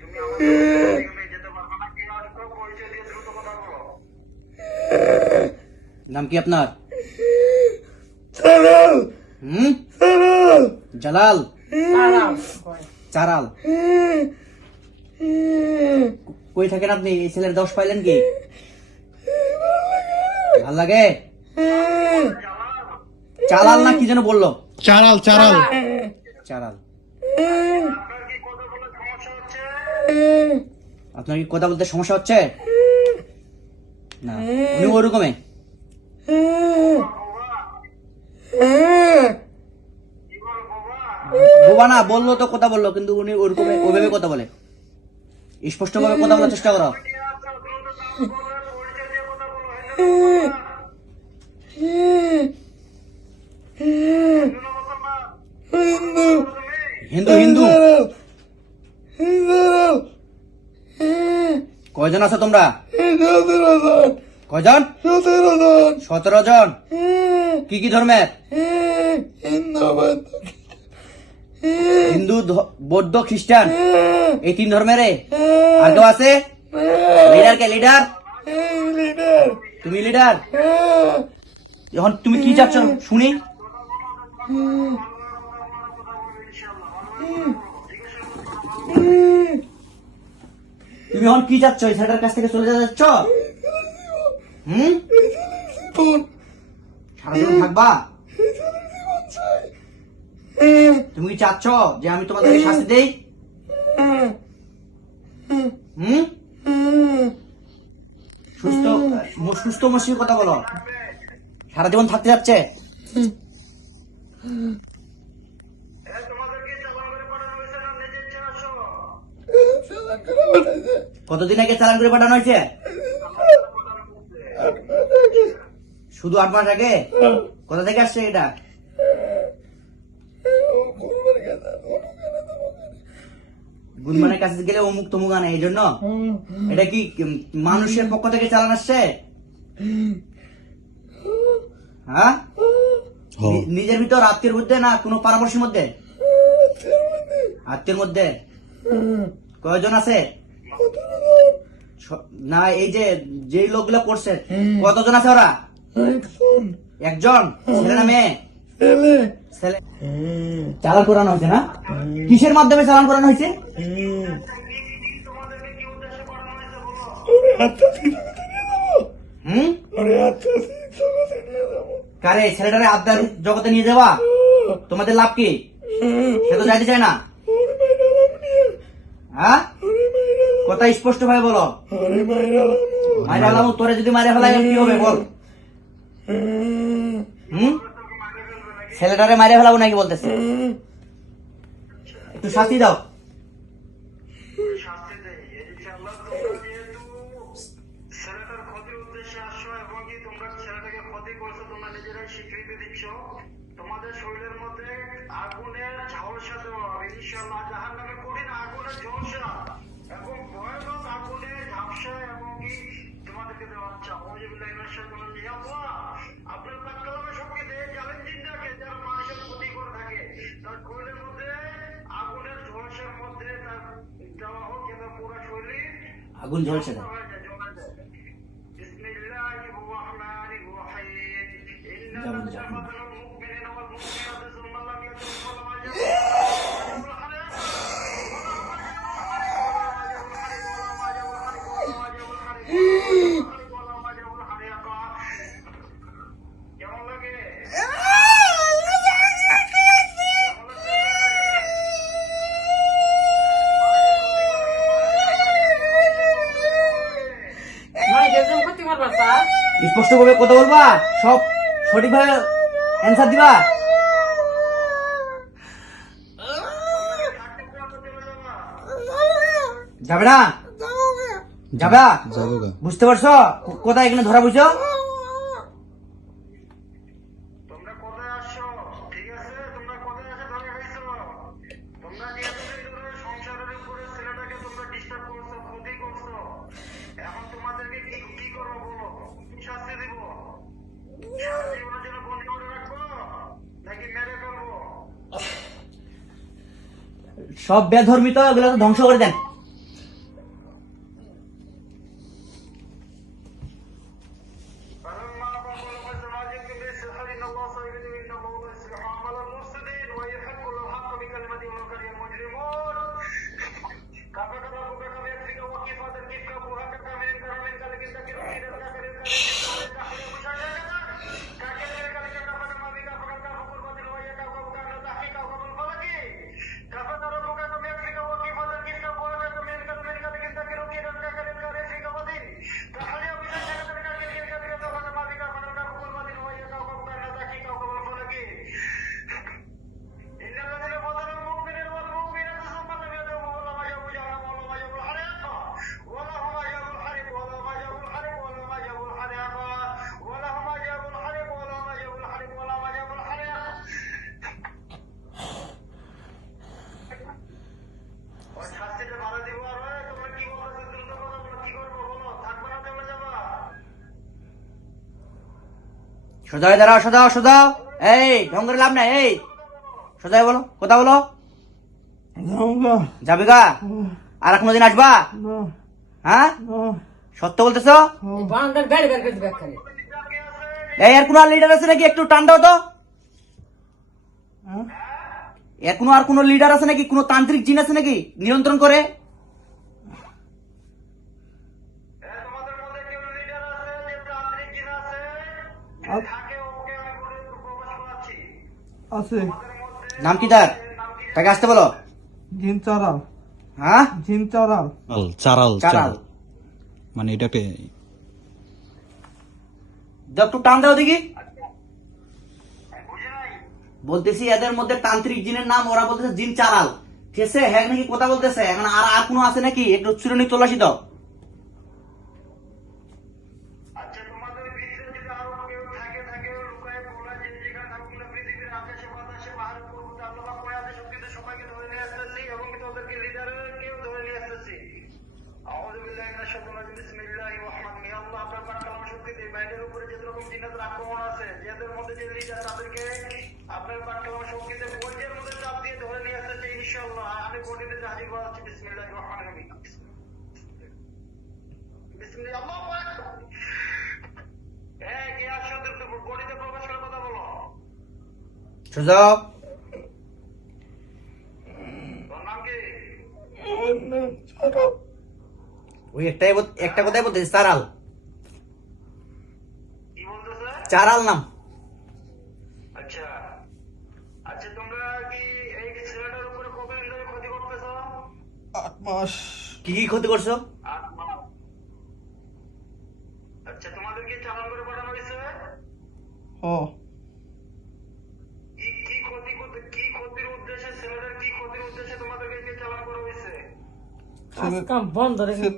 তুমি আমাদের থেকে যেতে পারবে না। কে আসছো? পরিচয় দিয়ে দ্রুত কথা বলো। নাম কি আপনার? জালাল। জালাল। জালাল। চারাল। কই থাকেন আপনি? এই ছেলের দোষ পাইলেন কি? ভাল লাগে? চালাল না কি যেন বললো? চারাল চারাল চারাল। আপনার কি কথা বলে সমস্যা হচ্ছে? আপনার কি কথা বলতে সমস্যা হচ্ছে? না, উনি ওরকমই। কি বলো বাবা? বোবা না, বললো তো কথা বললো, কিন্তু উনি ওরকমই ওইভাবে কথা বলে। স্পষ্ট ভাবে কথা বলার চেষ্টা করো। কে আসছো? দ্রুত নাম বলো, পরিচয় দিয়ে কথা বলো। হিন্দু না মুসলমান? হিন্দু। হিন্দু হিন্দু। জালাল। কয়জন আছো তোমরা? 17 জন। কয়জন? 17 জন। 17 জন। কি কি ধর্মের? হিন্দু বৌদ্ধ। হিন্দু, বৌদ্ধ, খ্রিস্টান, এই 3 ধর্মের। আর কেউ আছে? লিডার কে? লিডার? লিডার। তুমি লিডার? এখন তুমি কি চাচ্ছ শুনি? তুমি এখন কি চাচ্ছ? এই ছেলেটার কাছ থেকে চলে যেতে চাচ্ছ? হুম? জীবন। সারা জীবন থাকবা? জীবন চাই। তুমি কি চাচ্ছ যে আমি তোমাদেরকে শাস্তি দেই? হুম? সুস্থ সুস্থ মসির কথা বলো। সারা জীবন থাকতে যাচ্ছে? তোমাদেরকে চালান করে পাঠানো হয়েছে না নিজে ইচ্ছে আসো? চালান করে পাঠাইছে। কতদিন আগে চালান করে পাঠানো হয়েছে? শুধু 8 মাস আগে? কোথা থেকে আসছে এটা? গুনমানের কাছে গেলে অমুক তমুক আনে, এই জন্য? এটা কি মানুষের পক্ষ থেকে চালান আসছে? হ্যাঁ? নিজের ভিতর আত্মীয়ের মধ্যে না কোনো পরামর্শের মধ্যে? আত্মীয়ের মধ্যে কয়জন আছে? না, এই যে যেই লোকগুলো করছে কতজন আছে ওরা? একজন? ছেলে না মেয়ে? ছেলে। চালান করানো হয়েছে না? কিসের মাধ্যমে চালান করানো হয়েছে? তোমাদেরকে কি উদ্দেশ্যে পাঠানো হয়েছে বলো? হুম? যাবো। কারে? ছেলেটারে আবদার জগতে নিয়ে যাওয়া? তোমাদের লাভ কি? সে তো যাইতে চায় না। হ্যাঁ? কথা স্পষ্ট ভাবে বলো। মাইরা হলাম, তোরে যদি মাইরা ফেলাই কি হবে বল? হুম? ছেলেটারে মাইরা ফেলাবো নাকি বলতেছে? একটু শাস্তি দাও। শাস্তি দেয় ইনশাআল্লাহ। তোমরা যেহেতু ছেলেটার ক্ষতির উদ্দেশ্যে আসছো এবং কি তোমরা ছেলেটাকে ক্ষতি করছো, তোমরা নিজেরাই স্বীকৃতি দিচ্ছ। তোমাদের শরীরের মধ্যে আগুনের ঝলসা দেওয়া হবে ইনশাআল্লাহ। জাহান্নামের কঠিন আগুনের ঝলসা এবং ভয়ানক আগুনের ঝাপসা এবং কি তোমাদেরকে দেওয়া হচ্ছে। আউযুবিল্লাহি মিনাশ শাইতানির রাজিম। আল্লাহ আপনার তাকলামে শক্তি দেয় যারা জিন্দাকে, যারা মানুষের ক্ষতি করে থাকে, তার শরীরের মধ্যে আগুনের ঝলসার মধ্যে তার দেওয়া হোক যেন পুরো শরীর আগুন জ্বলছে না। হয়ে যায়, জ্বলে যায়। বিসমিল্লাহির রহমানির রহিম। ইন্নাল যেমন মুত্তাকিনা মুমিনিনা ওয়াল মুমিনাতি সুম্মা লাম ইয়াতুবু কেমন লাগে? স্পষ্ট ভাবে কথা বলবা, সব সঠিক ভাবে অ্যান্সার দিবা। যাবে না? যাবে? যাবো। বুঝতে পারছো কোথায় এখানে ধরা বুঝছো? তোমরা কোথায় আসছো? ঠিক আছে, তোমরা কোথায় আসে ধরে খাইছো? তোমরা যেহেতু ধরে সংসারের উপরে ছেলেটাকে তোমরা ডিস্টার্ব করছো, ক্ষতি করছো, এখন তোমাদেরকে কি কি করবো বলো? কি শাস্তি দিব? সারা জীবনের জন্য বন্দি করে রাখবো নাকি মেরে ফেলবো? সব বেধর্মিত এগুলো তো ধ্বংস করে দেন। সোজা হয়ে দাঁড়াও, সোজা হও, সোজা হও। এই ঢং করে লাভ নাই, এই সোজা হয়ে বলো, কথা বলো। যাওগা যাবে গা? আর কোনোদিন আসবা? না হ্যাঁ, না সত্য বলতেছো? বারান্দার গাড়ি বের করে দিবে এক্ষুনি। এই আর কোনো আর লিডার আছে নাকি? একটু টান দাও তো। হ্যাঁ এর কোনো আর কোনো লিডার আছে নাকি? কোনো তান্ত্রিক জিন আছে নাকি নিয়ন্ত্রণ করে? তোমাদের মধ্যে কেউ লিডার আছে যে তান্ত্রিক জিন আছে? আ- থাকে ওকে আমি বলে প্রকাশ করাচ্ছি। আছে নাম কি তার? তাকে আসতে বলো। জিন চারাল হ্যাঁ, জিন চারাল চারাল চারাল। চারাল মানে এটা একটা দাও, একটু টান দাও দেখি। বুঝে নাই? বলতেছি এদের মধ্যে তান্ত্রিক জিনের নাম, ওরা বলতেছে জিন চারাল। ঠিক আছে, হ্যাঁ নাকি কথা বলতেছে। এখন আর আর কোনো আছে নাকি? একটু চুরনি তল্লাশি দাও। আচ্ছা, তোমাদের ভিতরে যদি আরো কেউ থাকে লুকায় বলা যে যেখানে থাকুক না পৃথিবীর আকাশে বাতাসে পাহাড়ে পর্বতে আল্লাহ পাক কোরআনে শক্তিতে সবাইকে ধরে নিয়ে আসতেছি এবং কি তাদেরকে লিডারের কেউ ধরে নিয়ে আসতেছি। আউযু বিল্লাহি মিনাশ শাইতানির রাজিম। বিসমিল্লাহির রহমানির রহিম। আল্লাহ আপনার পাক কালাম শক্তিতে বাইরের উপরে যে রকম জিন্নাতের আক্রমণ আছে, যাদের মধ্যে যে লিডার তাদেরকে আপনার পাক কালাম শক্তিতে বর্জ্যের মধ্যে চাপ দিয়ে ধরে নিয়ে আসতেছি ইনশাআল্লাহ। আমি বডিতে হাজির করাচ্ছি। বিসমিল্লাহির রহমানির রহিম। বিসমিল্লাহ, আল্লাহু আকবার। কে আসছো? বডিতে প্রবেশ করে কথা বলো। সোজা হও। তোর নাম কি? আমার নাম চারাল ওই একটা কথাই বলতেছি, চারাল। কি বলতেছে? চারাল নাম। আচ্ছা আচ্ছা, তোমরা কি এই ছেলেটার উপরে কতদিন ধরে ক্ষতি করতেছো? 8 মাস কি কি ক্ষতি করছো? 8 মাস। আচ্ছা, তোমাদেরকে চালান করে পাঠানো হয়েছে? ও কি ক্ষতির উদ্দেশ্যে, ছেলেটার কি ক্ষতির উদ্দেশ্যে তোমাদেরকে চালান করা হয়েছে? কাজ কাম বন্ধ রেখে